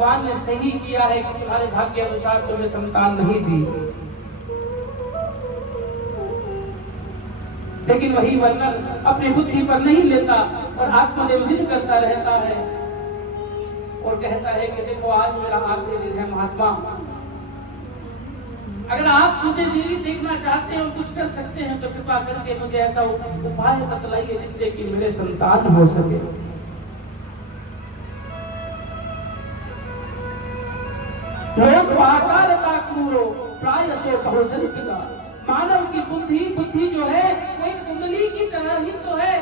भगवान ने सही किया है कि तुम्हारे भाग्य अनुसार तुम्हें संतान नहीं दी, लेकिन वही वर्णन अपनी बुद्धि पर नहीं लेता और आत्मदेव जिद करता रहता है और कहता है कि देखो आज मेरा आखिरी दिन है महात्मा, अगर आप मुझे जीवित देखना चाहते हैं और कुछ कर सकते हैं तो कृपा करके मुझे ऐसा उपाय बतलाइए जिससे कि मेरे संतान हो सके। मानव की बुद्धि जो है वो एक कुंडली की तरह ही तो है,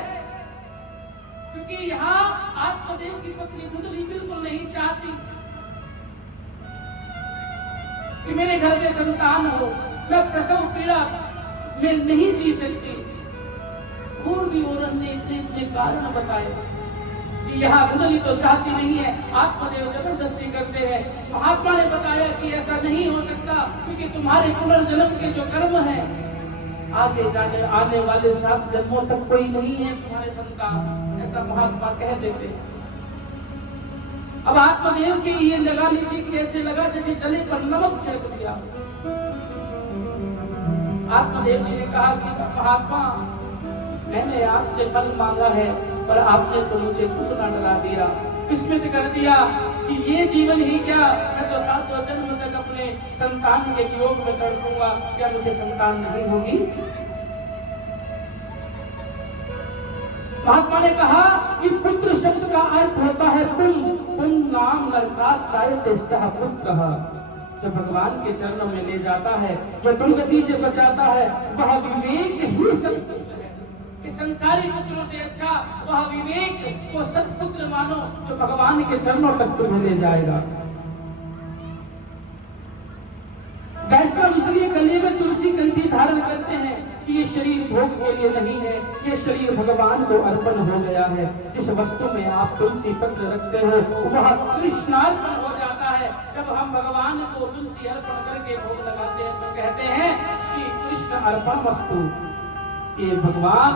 क्योंकि यहाँ आत्मदेव की पत्नी कुंडली बिल्कुल नहीं चाहती कि मेरे घर में संतान हो, मैं प्रसव पीड़ा में नहीं जी सकती। और भी औरत ने इतने कारण बताए कि यहाँ कुंडली तो चाहती नहीं है, आत्मदेव जबरदस्ती करते हैं। महात्मा ने बताया कि ऐसा नहीं हो सकता क्योंकि तुम्हारे पुनर्जन्म के जो कर्म है आगे जाने आने वाले 7 जन्मों तक कोई नहीं है तुम्हारे संतान, ऐसा महात्मा कह देते हैं। अब आत्मदेव के ये लगा लीजिए कि ऐसे लगा जैसे जले पर नमक छिड़क दिया। आत्मदेव जी ने कहा कि महात्मा मैंने आपसे फल मांगा है पर आपने तो मुझे खुद ना डरा दिया, विस्मित कर दिया कि ये जीवन ही क्या, मैं तो 7 जन्म तक अपने संतान के योग में कर दूंगा, क्या मुझे संतान नहीं होगी? महात्मा ने कहा कि पुत्र शब्द का अर्थ होता है पुन नाम नरकात कायते सह पुत्र। जो भगवान के चरणों में ले जाता है, जो दुर्गति से बचाता है, वह विवेक ही सत्पुत्र है। इस संसारी पुत्रों से अच्छा वह विवेक को सत्पुत्र मानो जो भगवान के चरणों तक तुम्हें ले जाएगा। वैष्णव इसलिए गले में तुलसी कंठी धारण करते हैं कि ये शरीर भोग के लिए नहीं है, ये शरीर भगवान को अर्पण हो गया है। जिस वस्तु में आप तुलसी पत्र रखते हो वह कृष्णार्पण हो जाता है। जब हम भगवान को तुलसी अर्पण करके भोग लगाते हैं तो कहते हैं श्री कृष्ण अर्पण वस्तु, ये भगवान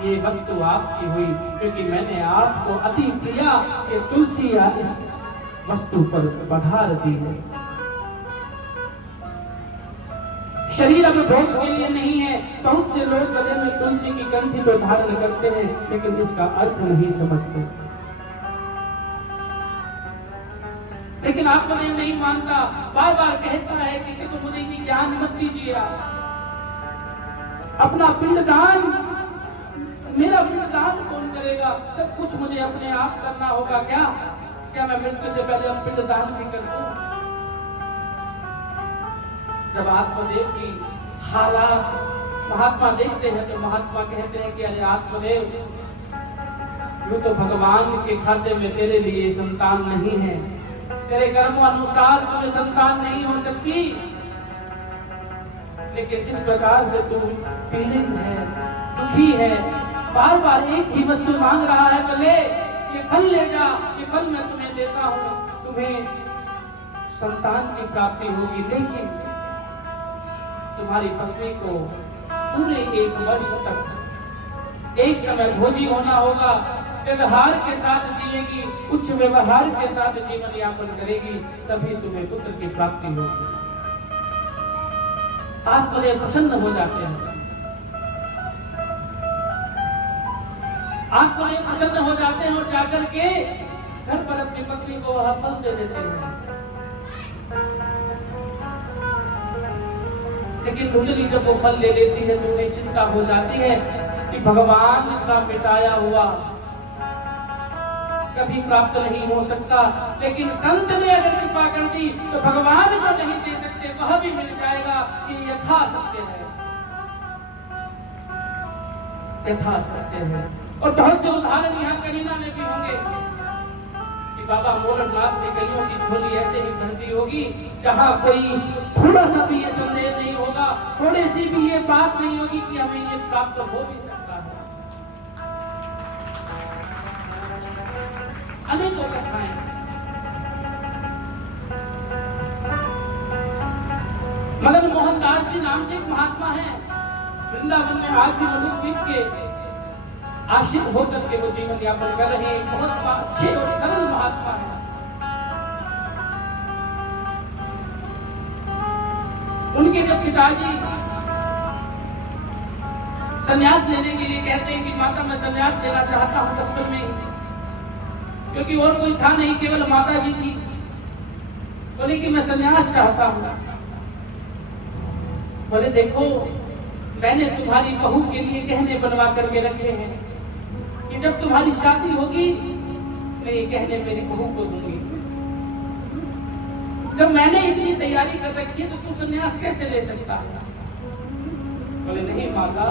ये वस्तु आपकी हुई क्योंकि मैंने आपको अति प्रिया ये तुलसी या इस वस्तु पर पधार दी है। शरीर अब भोग के लिए नहीं है। बहुत से लोग गले में तुलसी की कंठी तो धारण करते हैं लेकिन इसका अर्थ नहीं समझते। लेकिन आत्मदेव नहीं मानता, बार बार कहता है कि देखो मुझे भी ज्ञान मत दीजिए, अपना पिंडदान, मेरा पिंडदान कौन करेगा? सब कुछ मुझे अपने आप करना होगा क्या? क्या मैं मृत्यु से पहले अब पिंडदान भी कर दूं? जब आत्मदेव की हालात महात्मा देखते हैं तो महात्मा कहते हैं कि अरे आत्मदेव, ये तो भगवान के खाते में तेरे लिए संतान नहीं है, तेरे कर्मों अनुसार तुम्हें संतान नहीं हो सकती। लेकिन जिस प्रकार से तू पीड़ित है, दुखी है, बार बार एक ही वस्तु मांग रहा है तो ले, ये फल ले जा, ये फल मैं तुम्हें देता हूँ, तुम्हें संतान की प्राप्ति होगी। लेकिन तुम्हारी पत्नी को पूरे 1 वर्ष तक एक समय भोजी होना होगा, व्यवहार के साथ जिएगी, उच्च व्यवहार के साथ जीवन यापन करेगी, तभी तुम्हें पुत्र की प्राप्ति होगी। आत्मदेव प्रसन्न हो जाते हैं। आत्मदेव प्रसन्न हो जाते हैं और जाकर के घर पर अपनी पत्नी को वह फल दे देते हैं। लेकिन कुंडली जब वो फल ले लेती है तो उन्हें चिंता हो जाती है कि भगवान का मिटाया हुआ कभी प्राप्त नहीं हो सकता, लेकिन संत ने अगर कृपा कर दी तो भगवान जो नहीं दे सकते वह भी मिल जाएगा। ये यथा सत्य है, यथा सत्य है। और बहुत से उदाहरण यहाँ करीना में भी होंगे कि बाबा मोरनाथ ने कईयों की झोली ऐसे ही भर दी होगी जहाँ कोई थोड़ा सा भी ये संदेह नहीं होगा, थोड़ी सी भी ये बात नहीं होगी कि हमें ये प्राप्त हो भी सकता है। अनेकों कथाएं मदन मोहन दास जी नाम से एक महात्मा है, वृंदावन में आज भी मधुद्वीप के आश्रित होकर के वो जीवन यापन कर रहे हैं। बहुत अच्छे और सरल महात्मा है। उनके जब पिताजी संन्यास लेने के लिए कहते हैं कि माता मैं संन्यास लेना चाहता हूं बचपन में ही, क्योंकि और कोई था नहीं, केवल माता जी थी, बोले कि मैं संन्यास चाहता हूं। बोले देखो मैंने तुम्हारी बहू के लिए गहने बनवा करके रखे हैं कि जब तुम्हारी शादी होगी मैं ये गहने मेरी बहू को दूंगी। जब मैंने इतनी तैयारी कर रखी है तो तू संन्यास कैसे ले सकता है? बोले नहीं माता,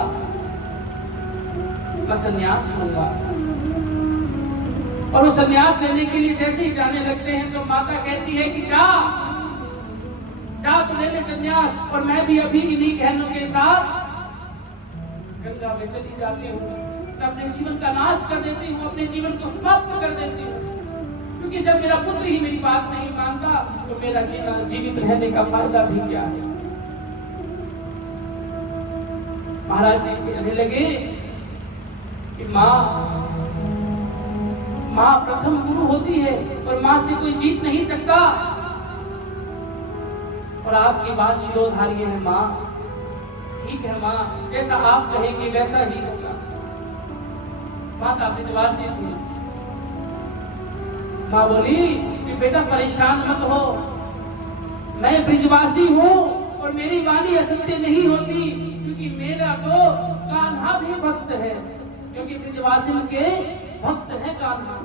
मैं संन्यास लूंगा। और वो संन्यास लेने के लिए जैसे ही जाने लगते हैं तो माता कहती है कि जा तो ले ले संन्यास, और मैं भी अभी इन्हीं गहनों के साथ गंगा में चली जाती हूँ। मैं अपने जीवन का नाश कर देती हूँ, अपने जीवन को समाप्त कर देती हूँ, क्योंकि जब मेरा पुत्र ही मेरी बात नहीं मानता तो मेरा जीवित रहने का फायदा भी क्या है। महाराज जी कहने लगे कि माँ प्रथम गुरु होती है और माँ से कोई जीत नहीं सकता, और आपकी बात शिरोधार्य है माँ। ठीक है माँ, जैसा आप कहेंगे वैसा ही होगा। माता ब्रिजवासी थी। माँ बोली कि बेटा परेशान मत हो, मैं ब्रिजवासी हूँ और मेरी वाणी असत्य नहीं होती, क्योंकि मेरा तो कान्हा भी भक्त है, क्योंकि ब्रिजवासी के भक्त है कान्हा।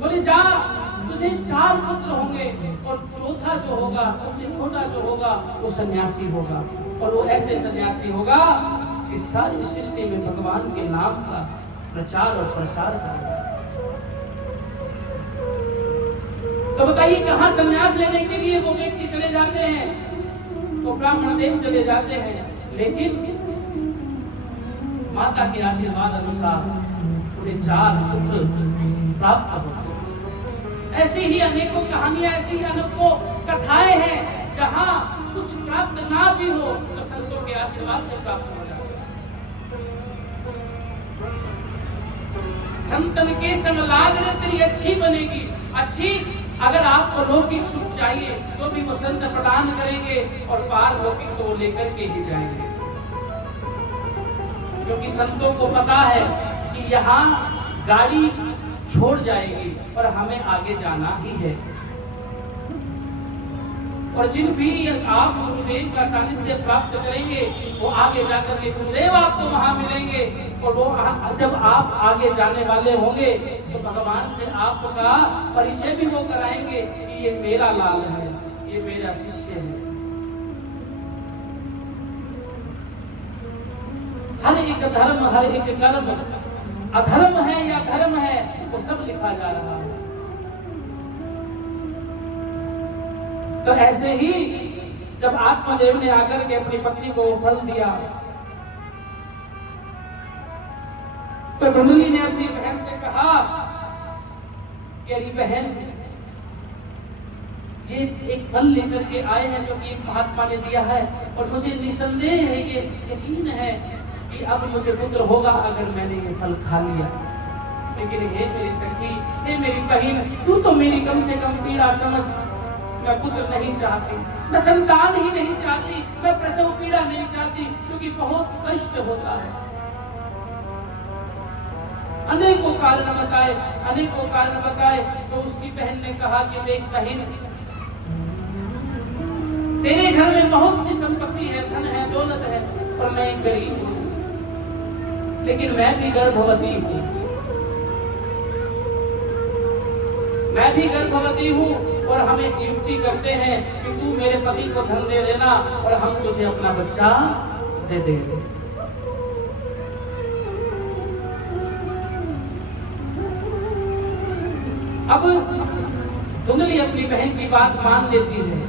बोले जा, तुझे 4 पुत्र होंगे और चौथा जो होगा, सबसे छोटा जो होगा वो सन्यासी होगा, और वो ऐसे सन्यासी होगा कि सारी सृष्टि में भगवान के नाम का प्रचार और प्रसार करेगा। तो बताइए कहाँ सन्यास लेने के लिए वो व्यक्ति चले जाते हैं? तो ब्राह्मण देव चले जाते हैं, लेकिन माता के आशीर्वाद अनुसार उन्हें 4 पुत्र प्राप्त होते। ऐसी ही अनेकों कहानियां, ऐसी ही अनेकों कथाएं हैं जहां कुछ प्राप्त ना भी हो तो संतों के आशीर्वाद से प्राप्त हो जाता है। संतन के संग लाग रे तेरी अच्छी बनेगी। अच्छी, अगर आपको लौकिक सुख चाहिए तो भी वो संत प्रदान करेंगे, और पार लौकिक तो वो लेकर के ही जाएंगे, क्योंकि संतों को पता है कि यहाँ गाड़ी छोड़ जाएगी और हमें आगे जाना ही है। और जिन भी आप गुरुदेव का सानिध्य प्राप्त करेंगे वो आगे जाकर के गुरुदेव आपको वहां मिलेंगे, और वो जब आप आगे जाने वाले होंगे तो भगवान से आपका परिचय भी वो कराएंगे कि ये मेरा लाल है, ये मेरा शिष्य है। हर एक धर्म, हर एक कर्म, अधर्म है या धर्म है, वो सब लिखा जा रहा है। तो ऐसे ही जब आत्मदेव ने आकर के अपनी पत्नी को फल दिया तो धुंधली ने अपनी बहन से कहा कि अरे बहन, ये एक फल लेकर के आए हैं जो कि एक महात्मा ने दिया है, और मुझे निसंदेह है, ये यकीन है कि अब मुझे पुत्र होगा अगर मैंने ये फल खा लिया। लेकिन हे मेरी सखी, हे मेरी बहन, तू तो मेरी कम से कम पीड़ा समझ। मैं पुत्र नहीं चाहती, मैं संतान ही नहीं चाहती, मैं प्रसव पीड़ा नहीं चाहती, क्योंकि बहुत कष्ट होता है। अनेकों कारण बताए, अनेकों कारण बताए, तो उसकी बहन ने कहा कि देख बहन, तेरे घर में बहुत सी संपत्ति है, धन है, दौलत है, और मैं एक गरीब हूँ, लेकिन मैं भी गर्भवती हूँ, मैं भी गर्भवती हूँ, और हम एक युक्ति करते हैं कि तू मेरे पति को धन दे देना और हम तुझे अपना बच्चा दे देंगे। अब धुंधली अपनी बहन की बात मान लेती है,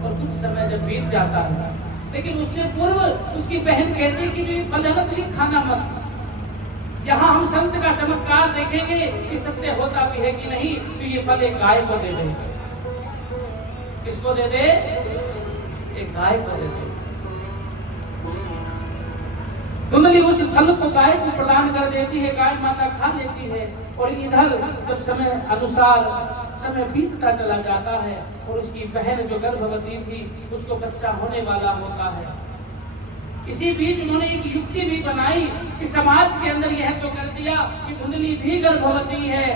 और कुछ समय जब बीत जाता है, लेकिन उससे पूर्व उसकी बहन कहती है कि जो फल है ना, तो ये खाना मत। यहाँ हम संत का चमत्कार देखेंगे कि सत्य होता भी है कि नहीं। तो ये फल एक गाय को दे दे। किसको दे दे? एक गाय को दे दे। धुंधली उस फल को गाय को प्रदान कर देती है, गाय माता खा लेती है, और इधर जब समय अनुसार समय बीतता चला जाता है और उसकी बहन जो गर्भवती थी उसको बच्चा होने वाला होता है। इसी बीच उन्होंने एक युक्ति भी बनाई कि समाज के अंदर यह तो कर दिया कि धुंधली भी गर्भवती है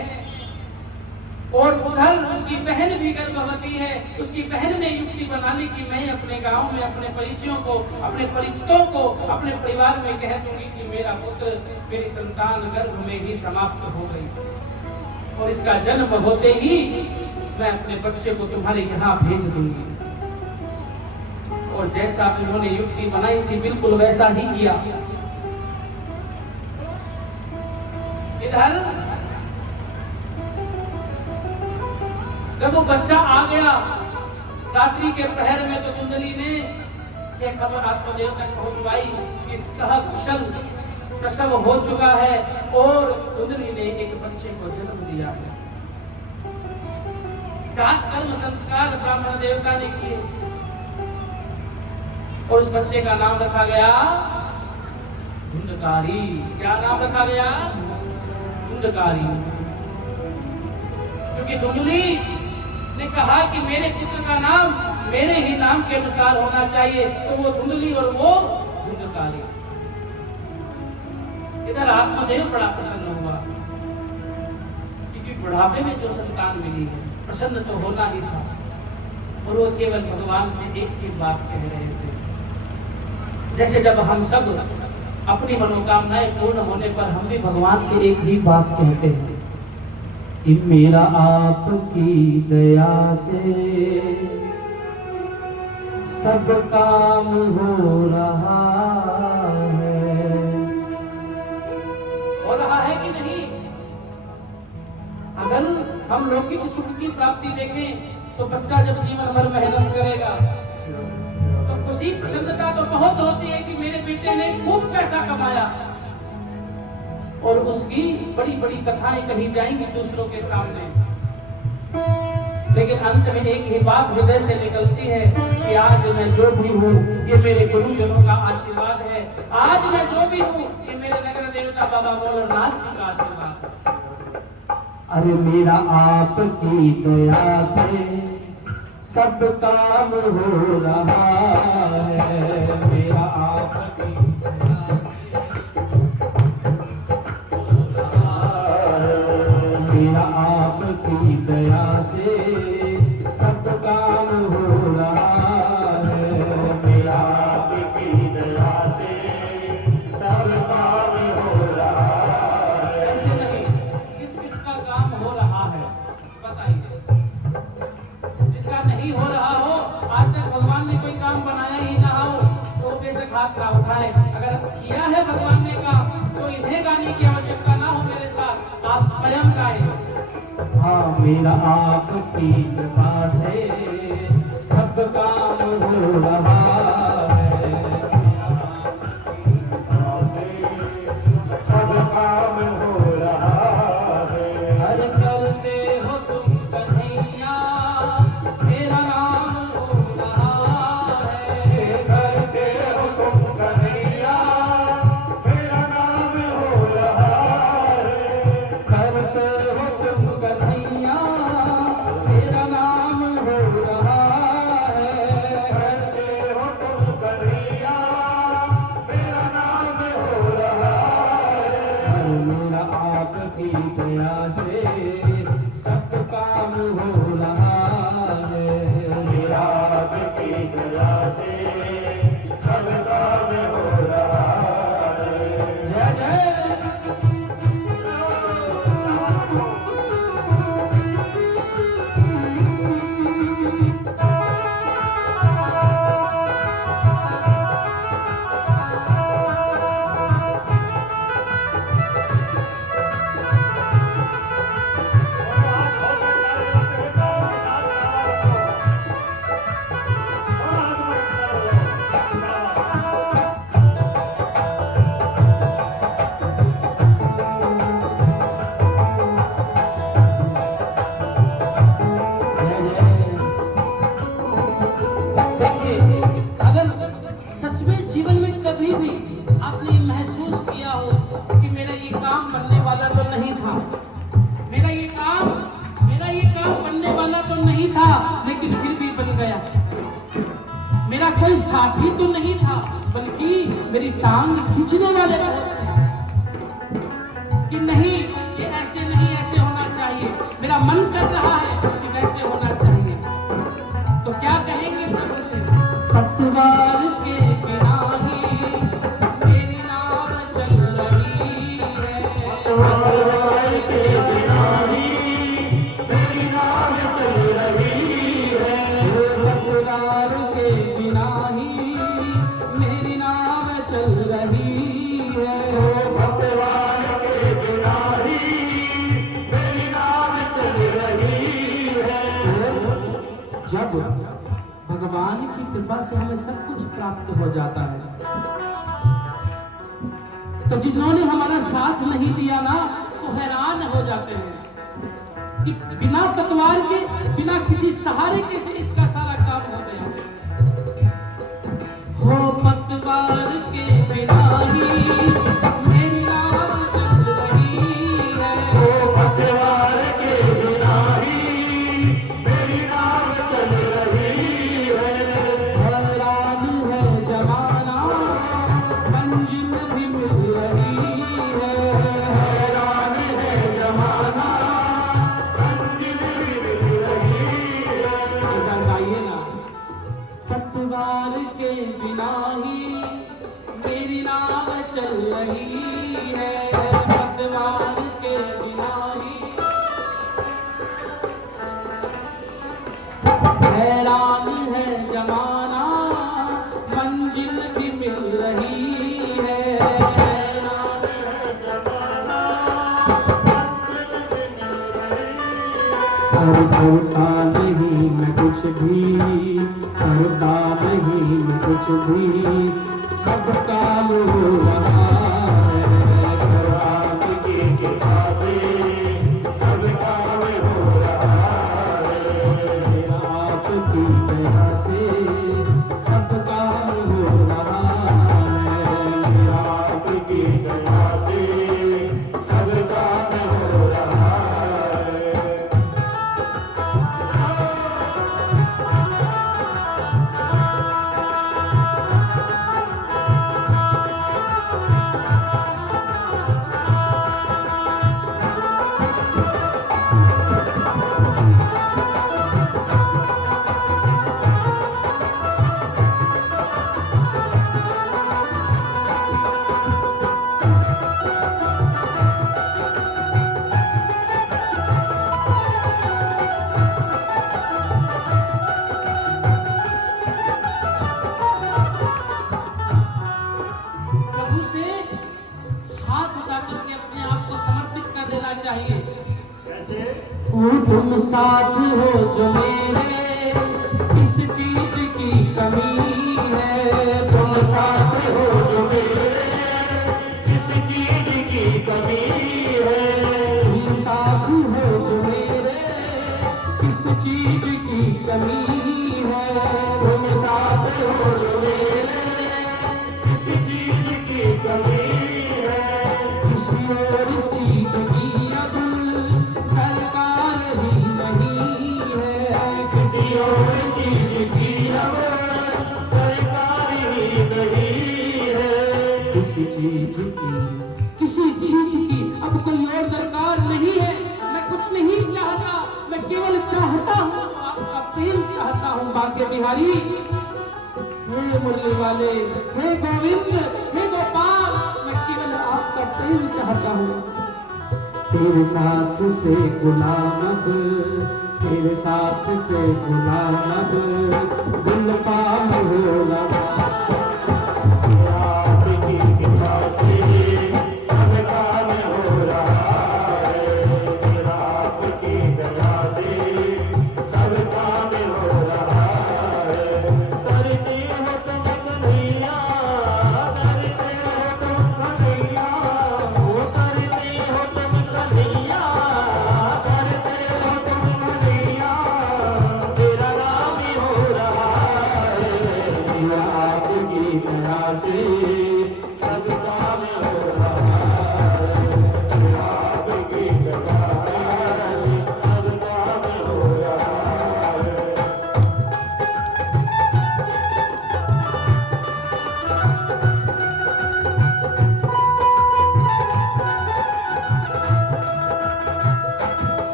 और उधर उसकी बहन भी गर्भवती है। उसकी बहन ने युक्ति बना ली कि मैं अपने गांव में अपने परिचितों को, अपने परिचितों को, अपने परिवार में कह दूंगी कि मेरा पुत्र, मेरी संतान गर्भ में ही समाप्त हो गई और इसका जन्म होते ही मैं अपने बच्चे को तुम्हारे यहाँ भेज दूंगी। और जैसा उन्होंने युक्ति बनाई थी बिल्कुल वैसा ही किया। इधर जब वो बच्चा आ गया रात्रि के प्रहर में तो धुंधली ने यह खबर आत्मदेव तक पहुंचवाई कि सहकुशल प्रसव हो चुका है और धुंधली ने एक बच्चे को जन्म दिया है। जात कर्म संस्कार ब्राह्मण देवता ने किए और उस बच्चे का नाम रखा गया धुंधकारी। क्या नाम रखा गया? धुंधकारी। क्योंकि धुंधली ने कहा कि मेरे पुत्र का नाम मेरे ही नाम के अनुसार होना चाहिए, तो वो धुंधली और वो धुंधकारी। इधर आत्मदेव बड़ा प्रसन्न हुआ क्योंकि बुढ़ापे में जो संतान मिली है, प्रसन्न तो होना ही था। और वो केवल भगवान से एक ही बात कह रहे थे, जैसे जब हम सब अपनी मनोकामनाएं पूर्ण होने पर हम भी भगवान से एक ही बात कहते हैं कि मेरा आपकी दया से सब काम हो रहा है। हो रहा है कि नहीं? अगर हम लौकिक सुख की प्राप्ति देखें तो बच्चा जब जीवन भर मेहनत करेगा तो खुशी प्रसन्नता तो बहुत होती है कि मेरे बेटे ने खूब पैसा कमाया और उसकी बड़ी बड़ी कथाएं कही जाएंगी दूसरों के सामने। लेकिन अंत में एक ही बात हृदय से निकलती है कि आज मैं जो भी हूँ ये मेरे गुरुजनों का आशीर्वाद है। आज मैं जो भी हूँ ये मेरे नगर देवता बाबा भोलेनाथ जी का आशीर्वाद है। अरे मेरा आपकी दया से सब काम हो रहा है। मेरा आपकी दया से मेरा आपकी दया से सब काम हो रहा है। मेरा आपकी दया से सब काम हो रहा है। ऐसे नहीं, किस किस का काम हो रहा है बताइए? जिसका नहीं हो रहा हो, आज तक भगवान ने कोई काम बनाया ही ना हो तो बेशक हाथ ना उठाए। अगर किया है भगवान ने काम तो इन्हें गाने की आवश्यकता ना हो, मेरे साथ आप स्वयं गाएं। हाँ, मेरा आपकी कृपा से सब काम हो रहा है। सब काम हो रहा है। हर करते हो तुम कन्हैया मेरा नाम हो रहा है। करते हो तुम कन्हैया मेरा नाम हो रहा है। करते हो तुम कन्हैया मेरा नाम हो रहा है। करते हो तुम कन्हैया मेरा नाम हो रहा है। मेरा आपकी दया से सब काम हो रहा है। मेरा आपकी दया से सब काम हो रहा है। जय जय साथी तो नहीं था, बल्कि मेरी टांग खींचने वाले बहुत थे कि नहीं, ये ऐसे नहीं, ऐसे होना चाहिए, मेरा मन कर रहा है कि वैसे होना चाहिए। तो क्या कहेंगे प्रभु से? पतवार के बिना ही मेरी नाव चल रही है, पतवार के बिना ही मेरी नाव चल रही है, पतवार के बिना ही मेरी नाव चल रही है, पतवार के बिना ही मेरी नाव चल रही है। जब भगवान की कृपा से हमें सब कुछ प्राप्त हो जाता है, तो जिन्होंने हमारा साथ नहीं दिया ना, वो हैरान हो जाते हैं कि बिना पतवार के, बिना किसी सहारे के से इसका सारा काम हो गया। हो पतवार के बिना ही मेरी नाव चल रही है, पतवार के बिना ही मेरी नाव चल रही है। हैरान है जमाना, मंजिल भी मिल रही है, हैरान है जमाना, मंजिल भी मिल रही है। गाइए ना। पतवार के बिना ही मेरी नाव चल रही है, पतवार के बिना ही। हैरान है जमाना, मंजिल भी मिल रही है, हैरान है जमाना, करता नहीं मैं कुछ भी, करता नहीं मैं कुछ भी, सब काम हो रहा है, आपकी कृपा से सब काम हो रहा है। आपकी दया से सब काम हो रहा है, आपकी दया से सब काम हो रहा है। प्रभु से हाथ उठा करके अपने आप को समर्पित कर देना चाहिए। कैसे? तुम साथ हो जो मेरे, किस चीज की कमी है, तुम साथ हो जो मेरे, किस चीज की कमी है? तुम साथ हो जो मेरे, किस चीज की कमी है, तुम साथ हो जो मेरे, किस चीज की कमी है? किसी और चीज की अब दरकार ही नहीं है, किसी और चीज की अब दरकार ही नहीं है। किसी चीज की अब कोई और दरकार नहीं है। मैं कुछ नहीं चाहता, मैं केवल चाहता हूँ आपका प्रेम चाहता हूँ। भाग्य बिहारी, हे मुरली वाले, हे गोविंद, हे गोपाल, मैं केवल आपका प्रेम चाहता हूँ। तेरे साथ से गुलाम अब, तेरे साथ से गुलाम अब, गुल काम हो रहा